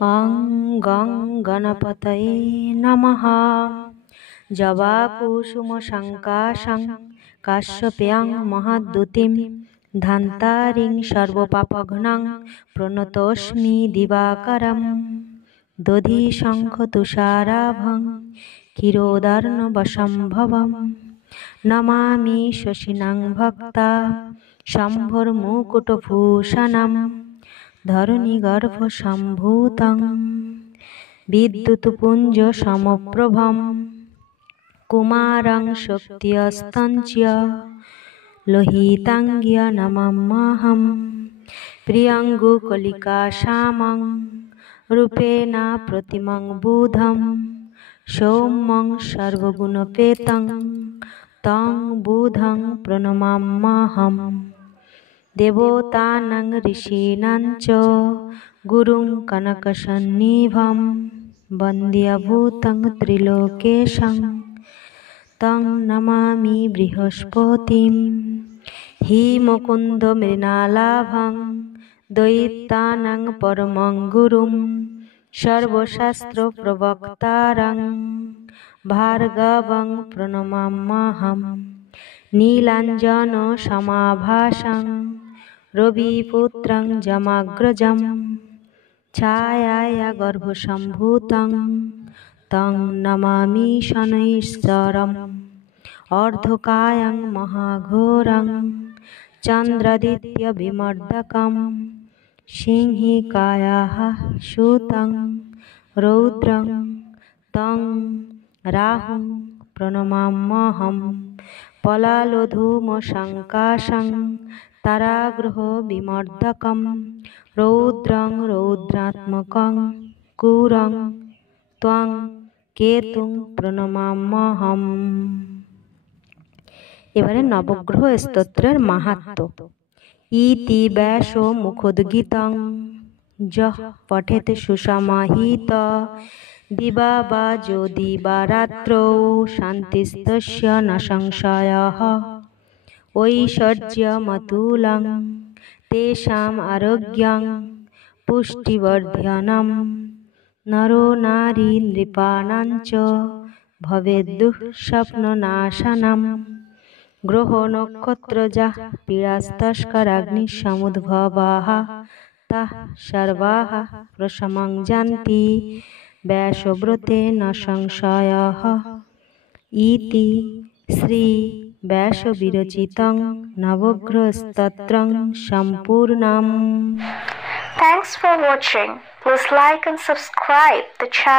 অং গং গণপতয়ে নমঃ। জবাকুসুম সংকাশং কাশ্যপ্যাং মহাদ্যুতিম ধান্তারিং সর্বপাপঘ্নং প্রণতোস্মি দিবাকরম। দধি শঙ্খ তুষারাভং ক্ষীরোদার্ণবসম্ভবম নমামি শশিনাং ভক্তা শম্ভোর্মুকুটভূষণম ধরণীগর্ভ সম্ভূতং বিদ্যুৎপুঞ্জ সমপ্রভম কুমারং শক্ত্যস্তঞ্চ লোহিতাঙ্গ্য নমাম্যহম। প্রিয়ঙ্গুকলিকাশ্যামং রূপেণ প্রতিমং বুধং সৌম্যং সর্বগুণোপেতং তং বুধং প্রণমাম্যহম। দেবতানাং ঋষীণাং চ গুরুং কনকসন্নিভং বন্দ্যে ভূতং ত্রিলোকেশং তং নমামি বৃহস্পতিম। হি মুকুন্দ মৃণালাভং দয়িতানাং পরমং গুরুং সর্বশাস্ত্র প্রবক্তারং ভার্গবং প্রণমাম্যহম। নীলাঞ্জন সমাভাসং রবিপুত্রং যমাগ্রজম ছায়ায়া গর্ভসম্ভূতং তং নমামি শনৈশ্চরম। অর্ধকায়ং মহাঘোরং চন্দ্রাদিত্য বিমর্দকম সিংহিকায়াঃ সুতং রৌদ্রং তং রাহুং প্রণমাম্যহম। পলালোধূম সংকাশং তারাগ্রহ বিমর্দকম রৌদ্রং রৌদ্রাত্মকং ক্রূরং ত্বং কেতুং প্রণমাম্যহম। এবারে নবগ্রহ স্তোত্রের মাহাত্ম্য। ইতি ব্যাসো মুখোদ্গীতং যঃ পঠেত সুসমাহিত দিবা বা যদি বা রাত্রৌ শান্তিস্তস্য ন সংশয়ঃ। ঐশ্বর্যমতুলং তেষাং আরোগ্যং পুষ্টিবর্ধনম নরো নারী নৃপাণাং চ ভবেদ্দুঃস্বপ্ননাশনম। গ্রহ নক্ষত্রজাঃ পীড়াস্তস্করাগ্নিসমুদ্ভবাঃ তাঃ সর্বাঃ প্রশমং যান্তি ব্যাসব্রতে ন সংশয়ঃ। ইতি শ্রী ব্যাসবিরচিতং নবগ্রহ স্তোত্রং সম্পূর্ণম। Thanks for watching. Please like and subscribe the channel.